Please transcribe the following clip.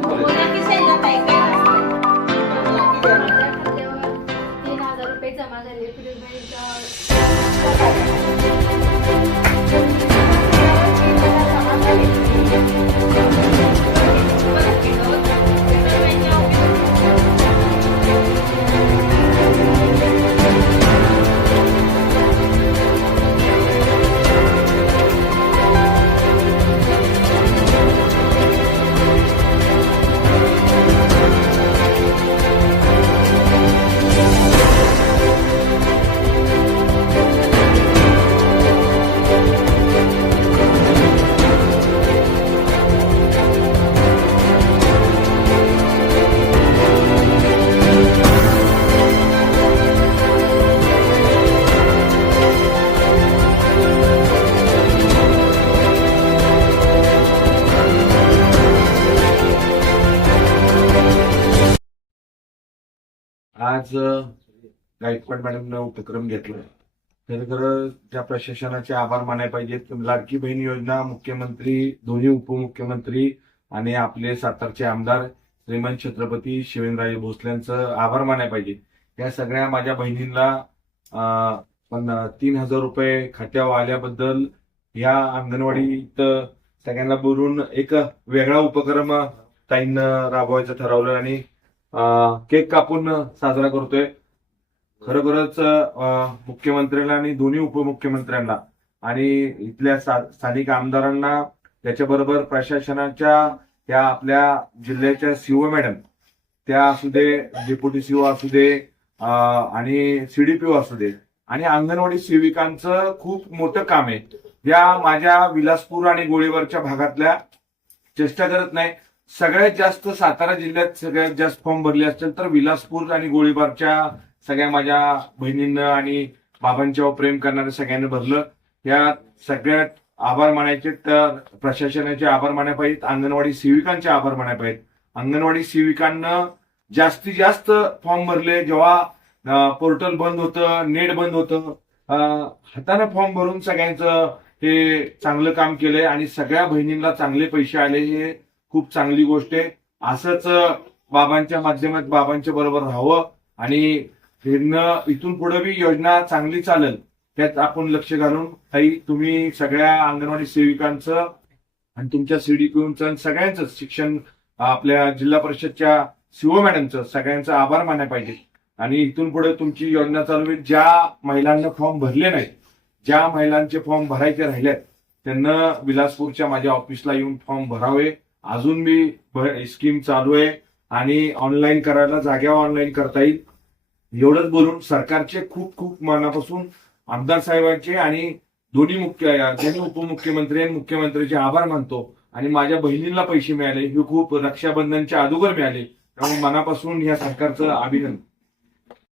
por. आज गायकवाड मॅडमनं उपक्रम घेतला तर खरं त्या प्रशासनाचे आभार मानायला पाहिजेत. लाडकी बहीण योजना मुख्यमंत्री दोन्ही उपमुख्यमंत्री आणि आपले सातारचे आमदार श्रीमंत छत्रपती शिवेंद्रराजे भोसल्यांचं आभार मानायला पाहिजे. या सगळ्या माझ्या बहिणींना पण तीन हजार रुपये खात्यावर आल्याबद्दल या अंगणवाडीत सगळ्यांना बोलून एक वेगळा उपक्रम ताईंना राबवायचं ठरवलं आणि केक कापून साजरा करतोय. खरोखरच मुख्यमंत्र्यांना आणि दोन्ही उपमुख्यमंत्र्यांना आणि इथल्या स्थानिक आमदारांना त्याच्याबरोबर प्रशासनाच्या या आपल्या जिल्ह्याच्या सीओ मॅडम त्या असू दे डेप्युटी सीओ असू दे आणि सीडीपीओ असू दे आणि अंगणवाडी सेविकांचं खूप मोठं काम आहे. या माझ्या विलासपूर आणि गोळीवरच्या भागातल्या चेष्टा करत नाही. सगळ्यात जास्त सातारा जिल्ह्यात सगळ्यात जास्त फॉर्म भरले असतील तर विलासपूर आणि गोळीबारच्या सगळ्या माझ्या बहिणींना आणि बाबांच्यावर प्रेम करणाऱ्या सगळ्यांनी भरलं. या सगळ्यात आभार मानायचे तर प्रशासनाचे आभार मानायला पाहिजेत अंगणवाडी सेविकांचे आभार मानायला पाहिजेत. अंगणवाडी सेविकांना जास्तीत जास्त फॉर्म भरले. जेव्हा पोर्टल बंद होतं नेट बंद होतं हातानं हाताने फॉर्म भरून सगळ्यांचं हे चांगलं काम केलंय आणि सगळ्या बहिणींना चांगले पैसे आले हे खूप चांगली गोष्ट आहे. असंच बाबांच्या माध्यमात बाबांच्या बरोबर राहावं आणि फिरणं इथून पुढे बी योजना चांगली चालेल त्यात आपण लक्ष घालून काही तुम्ही सगळ्या अंगणवाडी सेविकांचं आणि तुमच्या सीडीपीचं सगळ्यांचं शिक्षण आपल्या जिल्हा परिषदच्या सीओ मॅडमचं सगळ्यांचं आभार मानायला पाहिजे. आणि इथून पुढे तुमची योजना चालू होईल. ज्या महिलांना फॉर्म भरले नाहीत ज्या महिलांचे फॉर्म भरायचे राहिलेत त्यांना विलासपूरच्या माझ्या ऑफिसला येऊन फॉर्म भरावे. अजून मी स्कीम चालू आहे आणि ऑनलाईन करायला जाग्यावर ऑनलाईन करता येईल. एवढंच बोलून सरकारचे खूप खूप मनापासून आमदार साहेबांचे आणि दोन्ही मुख्य दोन्ही उपमुख्यमंत्री आणि मुख्यमंत्र्यांचे आभार मानतो आणि माझ्या बहिणींना पैसे मिळाले हे खूप रक्षाबंधनच्या अगोदर मिळाले. त्यामुळे मनापासून या सरकारचं अभिनंदन.